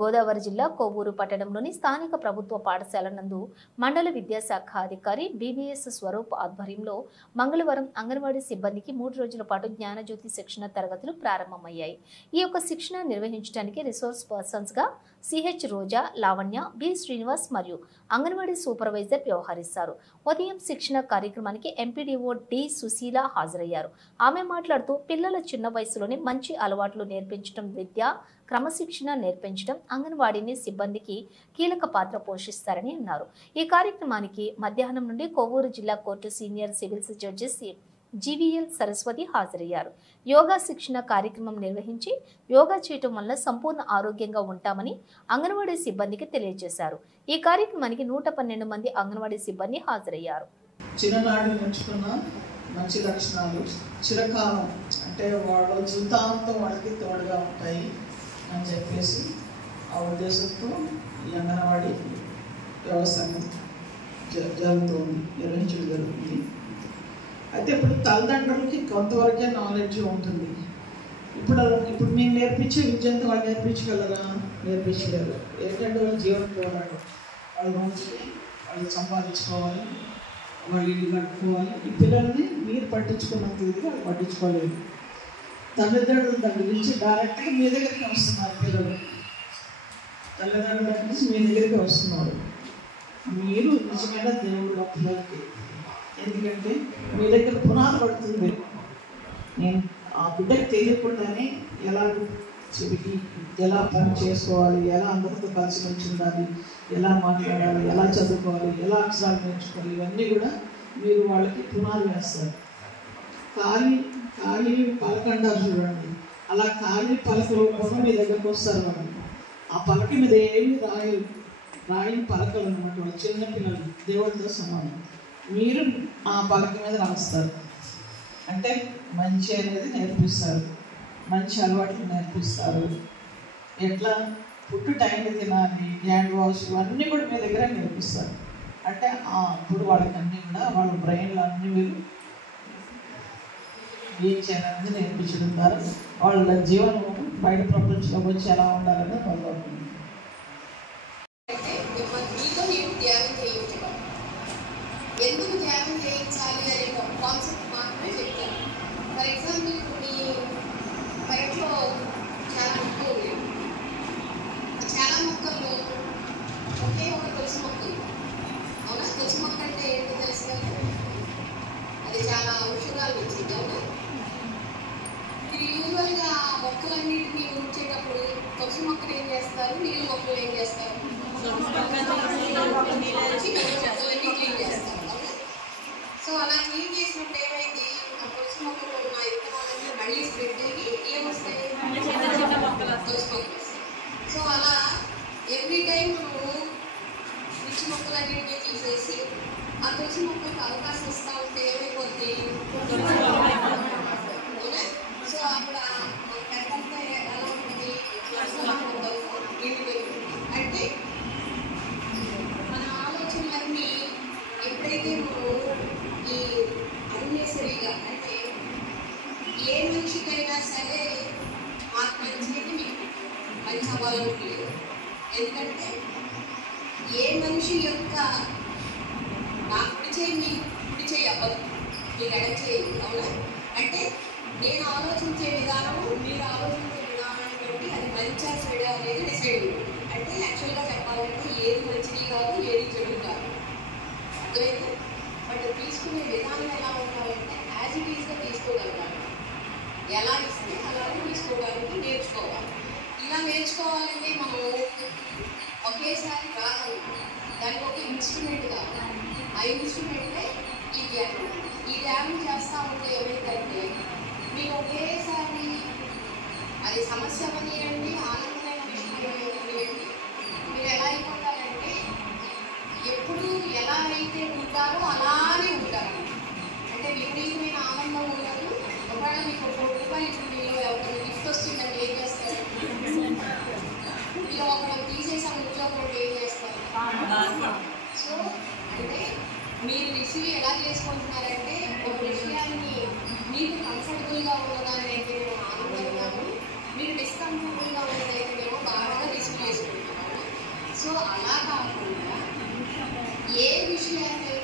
గోదావరి జిల్లా కొవ్వూరు పట్టణంలోని స్థానిక ప్రభుత్వ పాఠశాల నందు మండల విద్యాశాఖ అధికారి బీవీఎస్ స్వరూప్ ఆధ్వర్యంలో మంగళవారం అంగన్వాడీ సిబ్బందికి 3 రోజుల పాటు జ్ఞానజ్యోతి శిక్షణ తరగతులు ప్రారంభమయ్యాయి. ఈ యొక్క శిక్షణ నిర్వహించడానికి రిసోర్స్ పర్సన్స్ గా సిహెచ్ రోజా, లావణ్య, బి శ్రీనివాస్ మరియు అంగన్వాడీ సూపర్వైజర్ వ్యవహరిస్తారు. ఉదయం శిక్షణ కార్యక్రమానికి ఎంపీడీఓ డి సుశీల హాజరయ్యారు. ఆమె మాట్లాడుతూ పిల్లల చిన్న వయసులోనే మంచి అలవాట్లు నేర్పించడం, విద్య క్రమశిక్షణ నేర్పించడం అంగన్వాడీని సిబ్బందికి కీలక పాత్ర పోషిస్తారని అన్నారు. ఈ కార్యక్రమానికి మధ్యాహ్నం నుండి కొవ్వూరు జిల్లా court senior civils judges GVL Saraswati హాజరయ్యారు. యోగా శిక్షణ కార్యక్రమం నిర్వహించి యోగా చేయటం వల్ల సంపూర్ణ ఆరోగ్యంగా ఉంటామని అంగన్వాడీ సిబ్బందికి తెలియజేశారు. ఈ కార్యక్రమానికి 112 మంది అంగన్వాడీ సిబ్బంది హాజరయ్యారు. చిన్ననాడు నేర్చుకున్న మంచి లక్షణాలు చిరకాలం అంటే వాళ్ళ జీవితాంతం వాళ్ళకి తోడుగా ఉంటాయి అని చెప్పేసి ఆ ఉద్దేశంతో ఈ అంగన్వాడీ వ్యవస్థ నిర్వహించడం జరుగుతుంది. అయితే ఇప్పుడు తల్లిదండ్రులకి కొంతవరకే నాలెడ్జ్ ఉంటుంది. ఇప్పుడు మేము నేర్పించే విద్యంతో వాళ్ళు నేర్పించగలరా? నేర్పించలేరు. ఏంటంటే వాళ్ళు జీవన పోరాడు, వాళ్ళ రోజుని వాళ్ళు సంపాదించుకోవాలి, వాళ్ళు ఇల్లు కట్టుకోవాలి. ఈ పిల్లల్ని మీరు పట్టించుకున్నంత ఇదిగా వాళ్ళు పట్టించుకోలేదు. తల్లిదండ్రుల దగ్గర నుంచి డైరెక్ట్గా మీ దగ్గరికి వస్తున్నారు పిల్లలు. తల్లిదండ్రుల దగ్గర నుంచి మీ దగ్గరికి వస్తున్నారు. మీరు నిజమైన దేవుడు పిల్లలకి. ఎందుకంటే మీ దగ్గర పునాది పడుతుంది. నేను ఆ బిడ్డకి తెలియకుండానే ఎలా పని చేసుకోవాలి, ఎలా అందరితో కలిసి మంచి ఉండాలి, ఎలా మాట్లాడాలి, ఎలా చదువుకోవాలి, ఎలా అక్షరాలు నేర్చుకోవాలి, ఇవన్నీ కూడా మీరు వాళ్ళకి పునాది వేస్తారు. ఖాళీ పలకండారు చూడండి, అలా ఖాళీ పలక రూపంలో మీ దగ్గరకు వస్తారు వాళ్ళు. ఆ పలక మీద ఏమి రాయని పలకలు అనమాట. వాళ్ళు చిన్నపిల్లలు దేవుడితో సమానం. మీరు ఆ పలక మీద రాస్తారు. అంటే మంచి అనేది నేర్పిస్తారు, మంచి అలవాట్లు నేర్పిస్తారు. ఎట్లా ఫుడ్ టైంకి తినాలి, హ్యాండ్ వాష్, ఇవన్నీ కూడా మీ దగ్గర నేర్పిస్తారు. అంటే ఇప్పుడు వాళ్ళకి అన్నీ కూడా వాళ్ళ బ్రెయిన్లో అన్నీ మీరు ఏం చేయాలనేది నేర్పించడం ద్వారా వాళ్ళ జీవనం బయట ప్రపంచంలోకి వచ్చి ఎలా ఉండాలని మొదలవుతుంది. ఎందుకు ధ్యానం చేయించాలి అనే కాన్సెప్ట్ మాత్రమే చెప్తాను. ఫర్ ఎగ్జాంపుల్ ఇప్పుడు మీ పెరట్లో చాలా మొక్కలు ఉన్నాయి. చాలా మొక్కల్లో ఒకే ఒక తులసి మొక్క ఉంది. అవునా? తులసి మొక్క అంటే ఏంటో తెలుసు కదా, అది చాలా ఔషధాలు వచ్చింది. అవునా? మీరు యూజువల్గా మొక్కలన్నింటినీ ఉంచేటప్పుడు తులసి మొక్కలు ఏం చేస్తారు, నీళ్ళు మొక్కలు ఏం చేస్తారు, మొక్కలన్నీ క్లీన్ చేస్తారు. సో అలా క్లీన్ చేసినప్పుడు ఏమైంది, ఆ తులసి మొక్కలో ఉన్న విత్తనాలన్నీ మళ్ళీ స్ప్రెడ్ అయ్యి ఏమొస్తాయి, తులసి మొక్కలు వస్తాయి. సో అలా ఎవ్రీ టైం మనము పిచ్చి మొక్కలన్నింటినీ తీసేసి ఆ తులసి మొక్కలకు అవకాశం ఇస్తూ ఉంటే ఏమైపోద్ది. సో అప్పుడు పెద్దంతా ఎలా ఉంటుంది, అంటే మన ఆలోచనలన్నీ ఎప్పుడైతే మనం ఈ అన్నెసరీగా, అంటే ఏ మనిషికైనా సరే మాకు మంచిది మీకు మంచి అవ్వాలనుకోలేదు. ఎందుకంటే ఏ మనిషి యొక్క నా కుడి చేయి మీ కుడి చేయి అవ్వదు, మీకు ఎడ చేయి. అవునా? అంటే నేను ఆలోచించే విధానము మీరు ఆలోచించే విధానాన్ని బట్టి అది మంచిగా చెడు అనేది డిసైడ్. అంటే యాక్చువల్గా చెప్పాలంటే ఏది మంచిది కాదు, ఏది చెడు కాదు. అర్థమైంది? బట్ తీసుకునే విధానం ఎలా ఉండాలంటే యాజ్ ఇట్ ఈస్గా తీసుకోగలగాలి. ఎలా ఇస్తే అలాగే తీసుకోవడానికి నేర్చుకోవాలి. ఇలా నేర్చుకోవాలంటే మనం ఒకేసారి రాదు, దానికి ఒక ఇన్స్ట్రుమెంట్ కావాలి. ఆ ఇన్స్ట్రుమెంటే ఈ ధ్యానం. ఈ ధ్యానం చేస్తూ ఉంటే ఏమైందంటే మీరు ఒకేసారి అది సమస్య అనియండి, ఆనందమైన విషయం అనియండి, మీరు ఎలా అయిపోతారంటే ఎప్పుడు ఎలా అయితే ఉంటారో అలానే ఉంటారు. అంటే విపరీతమైన ఆనందం ఉండదు. ఒకవేళ మీకు ₹1 ఇప్పుడు మీలో ఎవరైనా గిఫ్ట్ వస్తుందంటే ఏం చేస్తారు, మీలో ఒకరు తీసేసి ఇంట్లో ఒకటి ఏం చేస్తారు. సో అంటే మీరు రిసీవ్ ఎలా చేసుకుంటున్నారంటే ఒక విషయాన్ని మీకు కంఫర్టబుల్గా ఉన్నదాన్ని అయితే మేము ఆనందంగాను, మీరు డిస్కంఫర్టబుల్గా ఉన్నదైతే మేము బాగా రిసీవ్ చేసుకుంటాం. సో అలా కాకుండా ఏ విషయాన్ని